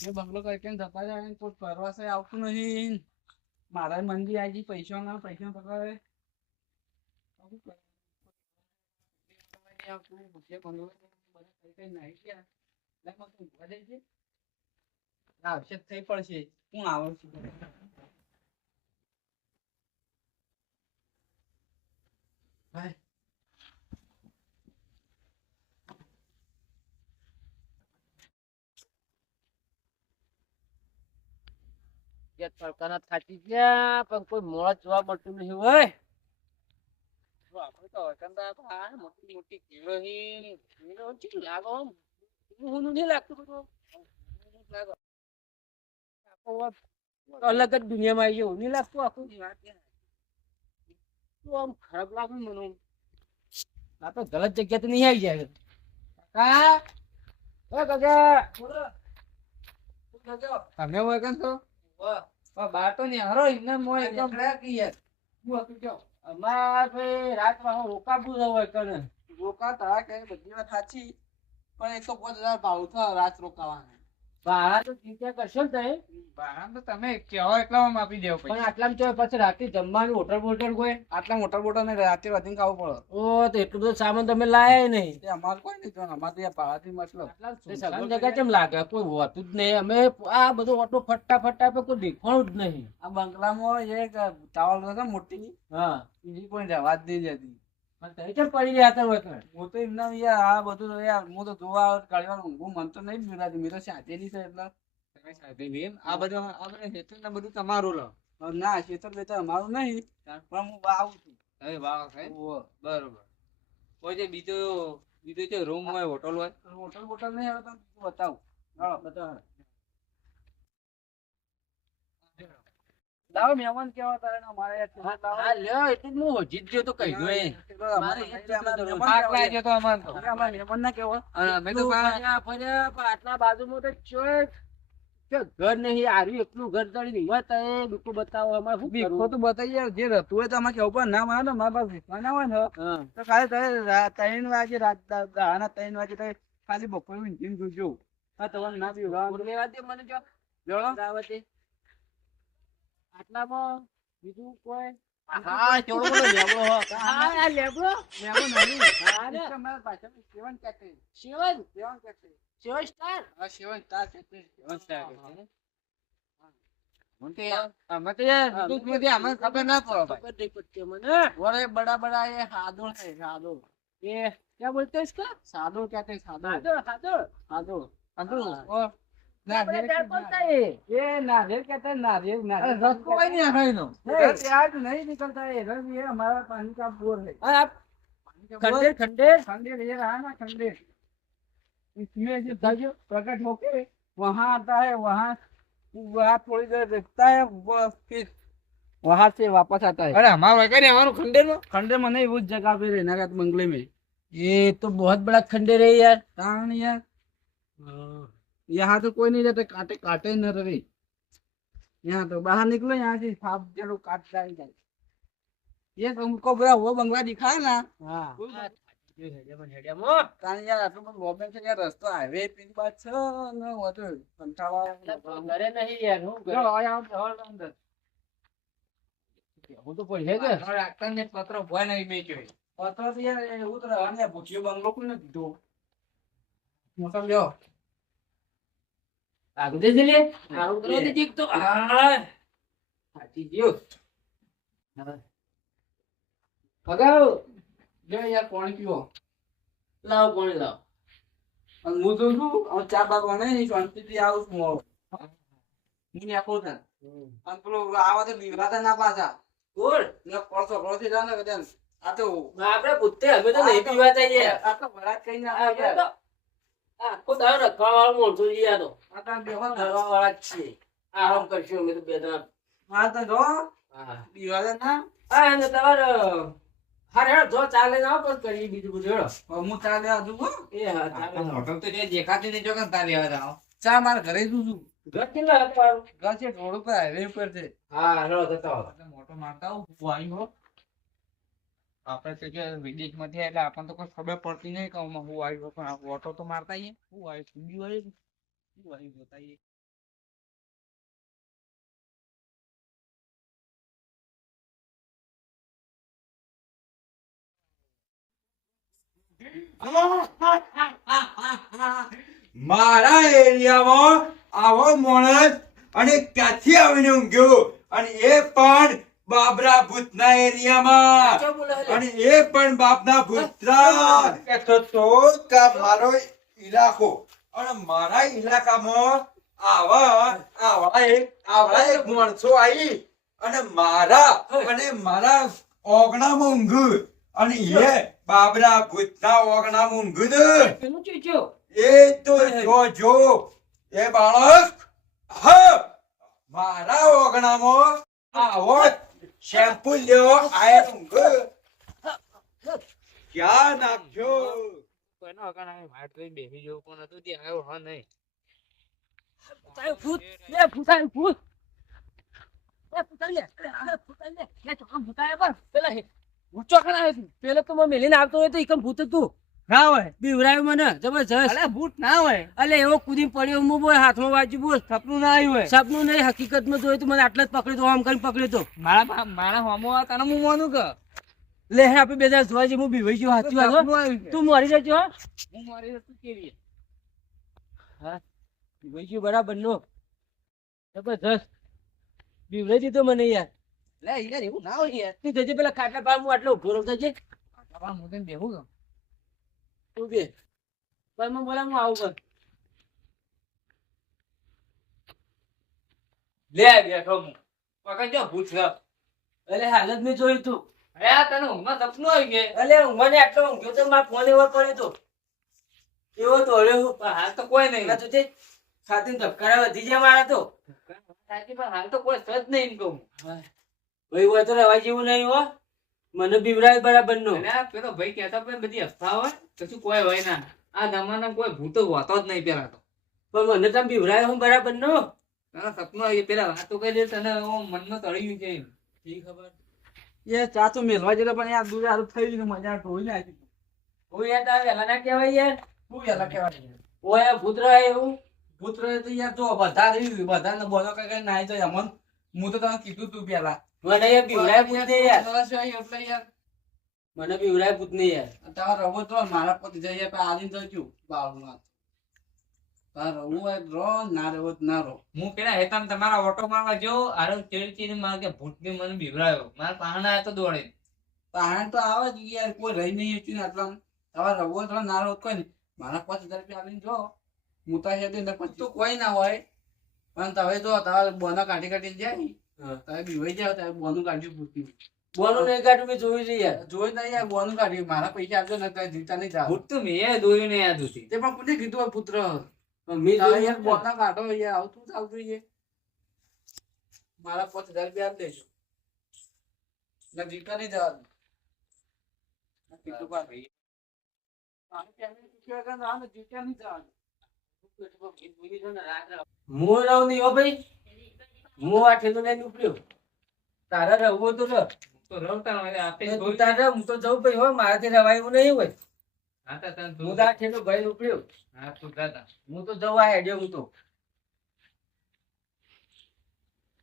એ બંગલો કરીને જતા જાય કોઈ પ્રવાસે આવતું નહીં. મારા મંદી આવી પૈસા ના પૈસા પકડે શું કરે? નહીં આવતું, ભૂખ્યા બંગલો બધા કઈ કઈ નાહી ગયા. લે મને તો ઊંઘવા દે છે. આવશે થઈ પડશે. હું આવું ભાઈ જે તડકાના થાકી ગયા પણ કોઈ મોડા જોવા મળતું નહીં હોય. આપણે તો વતનદાર તો આ મોટી મોટી કેળો હી એનો ચી લાગો? હું નહીં લાગતું બધું? લાગો અલગ જ દુનિયામાં આવી એવું નહીં લાગતું આખું? શું આમ ખરાબ લાગે મને? આ તો ગલત જગ્યા તો નહીં આવી જાય. કાકા? ઓ કાકા? તમે વગન તો પણ બાર તો નહીં હરો એમને મોય એકદમ કયો અમાર ભાઈ રાતમાં રોકાવું હોય કને રોકા તારા કે બધી વાત સાચી. પણ એકસો તો પાંચ હજાર ભાવ થાય રાત રોકાવાના. ભાડા તો ચિંતા કરશો ને તમે ભાડા તો તમે કહેવો એટલામાં આપી દેવો પણ આટલામાં પછી રાત્રે જમવાનું હોટલ બોટલ કોઈ આટલા ને વધીને ખાવું પડે. ઓ તો એટલું બધું સામાન તમે લાયા નહીં. તે અમારે કોઈ નહીં જોવાનું અમારે તો ભાડાથી મતલબ. તે જગ્યા કેમ લાગે? કોઈ હોતું જ નહીં. અમે આ બધું ઓટો ફટ્ટા ફટ્ટા પર કોઈ દેખાણું જ નહીં. આ બંગલામાં એક ટાવલ હતો મોટી. હા. બીજી કોઈ જવા જ નહીં જતી કેમ પડી રહ્યા હતા વખત હું તો એમના યાર આ બધું તો યાર હું તો જોવા કાઢવાનું ઊંઘું મન તો નહીં મિલાતી મેં તો સાચેલી છે એટલે. તમે એમ? આ બધું આ બધું હેતુ ને બધું તમારું લો. ના ખેતર બેતર અમારું નહીં પણ હું આવું છું. હવે વાવ છે. બરોબર. કોઈ જે બીજો બીજો જે રૂમ હોય હોટલ હોય? હોટલ બોટલ નહીં હવે તમે બતાવું. બતાવો. લાવો મહેમાન કેવા તારે અમારે હા લ્યો એટલું હું જીત ગયો તો કહી દો એ. મારે પાક લાગ્યો તો અમાર તો અમાર મહેમાન ના કેવા? અમે તો ફર્યા આટલા બાજુમાં તો ચોય ઘર નહીં આવ્યું એકલું ઘર તળી નહીં હોય તો બીકું બતાવો અમારે શું બીકો તો બતાવી યાર જે રહેતું હોય તો અમારે કેવું પણ ના માનો ને મારા પાસે ભીખવા ના હોય ને તો ખાલી તમે ત્રણ વાગે રાત દા- ત્રણ વાગે તમે ખાલી બપોરે ઊંઘીને જોજો. હા તમારે ના પીવું મને જો. રાવતે. આટલામાં બીજું કોઈ હા કેવડો બધો લેબડો હો. હા આ લેબડો લેબડો નહીં. હા ને. એટલે અમારા પાછળ સેવન કેટરી. સેવન સેવન કેટરી. સેવન સ્ટાર હા, સેવન સ્ટાર કેટરી. Seven star કેટરી. હું તો યાર અમે તો યાર દૂધ માંથી અમને ખબર ના પડે ભાઈ ખબર નહીં પડતી મને બોલે બડા બડા ये सादुल है सादुल ये क्या बोलते हैं इसका सादुल कहते हैं सादुल हादर हादर सादुल सादुल हाँ। और नारियल क्या के- बोलता है ये ये नारियल कहते हैं नारियल नारियल રસ તો કઈ નહીં આખાય એનો. इधर से आज नहीं निकलता है इधर ये हमारा पानी का बोर है और आप पानी का बोर खंडेर खंडेर खंडेर ये रहा ना खंडेर इसमें जो धज प्रकट होके वहाँ आता है वहाँ वहाँ थोड़ी देर रुकता है वो फिर वहाँ से वापस आता है અરે અમારું હોય કે નહીં અમારું ખંડેર માં खंडेर में नहीं उस जगह पे रहना का बंगले में ये तो बहुत बड़ा खंडेर है यार कारण यार यहाँ तो कोई नहीं रहता काटे काटे न रहे यहाँ तो बाहर निकलो यहाँ से सांप चलो काटता ही जाए ये तुमको बड़ा वो बंगला दिखाया ना हाँ कोई આ થાકી ગયો હેડિયામાં ને હેડિયામાં. કારણ યાર આટલું બધું ગોબેન છે યાર રસ્તો હાઈવે પેલી બાદ છે ને વધુ કંટાળો આવે. એટલે ઘરે નહીં યાર હું ઘરે જો અહીંયા આવો, આવો અંદર. હું તો પડશે કે અમારે આટલા ને પત્ર ભય નહીં મેક્યો એ. પત્ર તો યાર એવું તો રહેવાનું યાર, ભૂખ્યો બંગલો કોને દીધો મોટો લ્યો આગળ દે લે? આવું કરવા દે જીક તો. હા. થાકી ગયો ભગાવ. લ્યો યાર પાણી પીવો. લાવ પાણી લાવ. અને હું તો શું? હવે ચાર બાર વાગે નહીં શાંતિથી આવું છું મોડો હું કહું તને. અને પેલો આવા તો બીવરાતા ના પાછા. બોલ ને પડતો પડોશી જાઓ કદાચ આ તો આપણે તો નહીં પીવા જઈએ. આ તો વરાત કઈ ના આવે તો આખો દાડો રખવા વાળો માણસો છીએ આ તો આ બેહો ને. ફરવા વાળા જ છીએ આરામ કરશું અમે તો બે જણા હા તો જો. હા. ના. હા અને તમારે હારે હેડ જો ચાલે જાવ પણ કરી બીજું બધું હેડો. હું. એ ચાલે. હોટલ તો જે દેખાતી નહીં જો તારે તાર લેવા જાઓ ચા મારા ઘરે જઉં છું ઘર કેટલા હતા? ઘર છે રોડ ઉપર હાઈવે ઉપર છે. હા હેડો જતા મોટો મારતા આવું. હું આવ્યો આપણે તો જો વિદેશમાંથી એટલે આપણને તો કોઈ ખબર પડતી નહીં કે હું આવ્યો પણ ઓટો તો મારતા આવીએ હું આવ્યો? ઠંડી વાળી શું આવ્યું જોતા મારા એરિયામાં આવો માણસ અને ક્યાંથી આવીને ઊંઘ્યો. અને એ પણ બાબરા ભૂતના એરિયામાં. અને એ પણ બાપના ભૂતરા કહેતો તો કે મારો ઇલાકો અને મારા ઇલાકામાં આવા આવા એક આવા એક માણસો આવી અને મારા અને મારા ઓગણામાં ઊંઘ અને એ બાબરા ભૂતના ઓગણામાં ઊંઘ એ તો જો જો. એ બાળક હા. મારા ઓગણામાં આવો શેમ્પુ લેવો આયા ઊંઘ ક્યાં નાખ્યો કોઈનો હકાન આવે વાટ જોઈને બેસી જવું પણ હતું તે આવ્યો હા નહીં ભૂતાયું ભૂત. લે, ભૂતાયું ભૂત. લે, ભૂતાયું લે. ભૂતાયું લે. લે, ચોકમ ભૂતાયું પણ. પેલા આવ્યો તું. પેલો તો મને મેલીને આવતો હોય તો ઈકમ ભૂત હતું. ના હોય બીવરાયું મને જબરજસ્ત. અલે ભૂત ના હોય. અલે એવો કુદી પડ્યો હું બોલ હાથમાં વાંચ્યું બોલ. સપનું ના આવ્યું હોય. સપનું નહીં હકીકતમાં જોયું તો મને આટલા જ પકડ્યો તો આમ કરીને પકડ્યો તો. મારા મારા હોમો તને હું માનું કે? લે આપણે બે જણા જોવા જઈએ હું બીવાઈ ગયો હાચી વાત હો. તું મરી જજો હું. મારી કેવી બીવાઈ ગયો બરાબર નો જબરજસ્ત. બીવરાઈ દીધો મને યાર. લે યાર એવું ના હોય યાર. તું જજે પેલા ખાટલા પર હું આટલો ઊભો રહું જજે. હું તને બેહું તું બે મને બોલા હું આવું કર લે બેઠો હું પકડ જો ભૂત છે અલે હાલત મેં જોયું તું. અરે આ તને ઊંઘમાં સપનું આવી ગયું અલે ઊંઘવાને આટલો ઊંઘ્યો તો મારા ફોન એવો પડ્યો તો. એવો તો હું. પણ હાલ તો કોઈ નહીં. તું તે છાતીને ધબકારા વધી જાય મારા તો. સાચી પણ હાલ તો કોઈ સજ નહીં કહું. ભાઈ હોય તો રહેવા જેવું નહીં હો. મને બીવરાય બરાબર નો. પેલો ભાઈ કહેતા પણ બધી અફવા હોય કશું કોઈ હોય ના. આ જમાના કોઈ ભૂતો હોતો જ નહીં પેલા તો. પણ મને તમે બીવરાય હું બરાબર નો? તને સપનો એ પેલા વાતો કરી દે તને મનમાં તળિયું છે ઠીક ખબર? એ ચા તો મેલવા જેલો પણ યાર દૂર હારું થઈ ગયું મજા ઢોઈ નાખી હું યાર તારે વેલા ના કહેવાય યાર? હું વેલા કહેવાય ઓય ભૂત રહે એવું? પુત્ર તો યાર જો બધા રહ્યું બધાને બોલો કે કઈ નાય તો અમન હું તો તને કીધું તું પેલા મને યાર બીવરાય ભૂત ને યાર. મને બીવરાય ભૂત ને યાર. તારા રવો તો મારા પતિ જઈએ પણ આદિન તો ક્યું? બાળમાં તારા રવું હોય રો ના રવો ના રો હું પેલા હેતામ તમારા ઓટો મારવા જો આરો ચેડી ચેડી માર કે ભૂતની મને બીવરાયો મારા પાહણા આયા તો દોડે. પાહણા તો આવે જ યાર કોઈ રહી નહીં હતું ને આટલા તમારે રવો તો ના રહો કોઈ નહીં. મારા પાંચ હજાર રૂપિયા આવીને જો મુતા તો ને પછી તો કોઈ ના હોય. પણ તમે જો તમારે બોના કાઢી કાઢી જાય. તમે બીવાઈ જાવ તમે બોનું કાઢ્યું પૂછ્યું બોલું નહીં કાઢું મેં જોયું છે યાર. જોઈ ના યાર બોનું કાઢ્યું. મારા પૈસા આપજો ને તમે જીવતા નહીં જાવ તો મેં દોર્યું ને યાદ હતી તે પણ કોને કીધું પુત્ર? પણ જોયું યાર બોના કાઢો યાર આવતું ચાલતું યાર? મારા પાંચ હજાર રૂપિયા આપી દેજો. ને જીવતા નહીં જવાનું. કીધું પણ. ભાઈ. ના ભાઈ. હું આ ઠેલો લઈને ઉપડ્યો. તારે રહેવું તો. રહ તો રવતા હોય આપે તું તારે રહે, હું તો ભાઈ હો મારાથી રવાય એવું નહીં હોય. હા તો હું આ ઠેલો ભાઈ ઉપડ્યો. હા તું હું જવું આ હેડ્યો હું તો.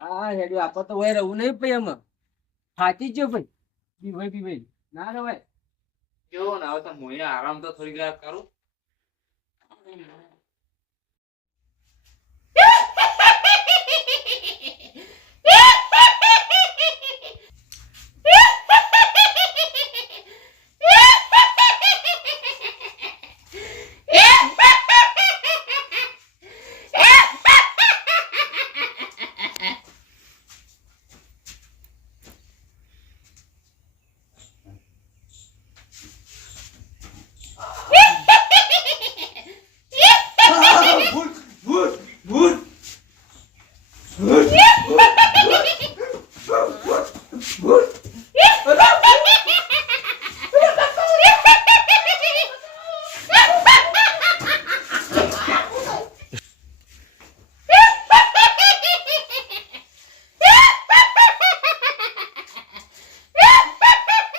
આ હેડ્યો આપો તો હોય રહું નહીં ભાઈ એમાં. જ ગયો ભાઈ. બીવાય બીવાય ના રવાય. કેવો ને હવે તો મોએ આરામ તો થોડી વાર કરું.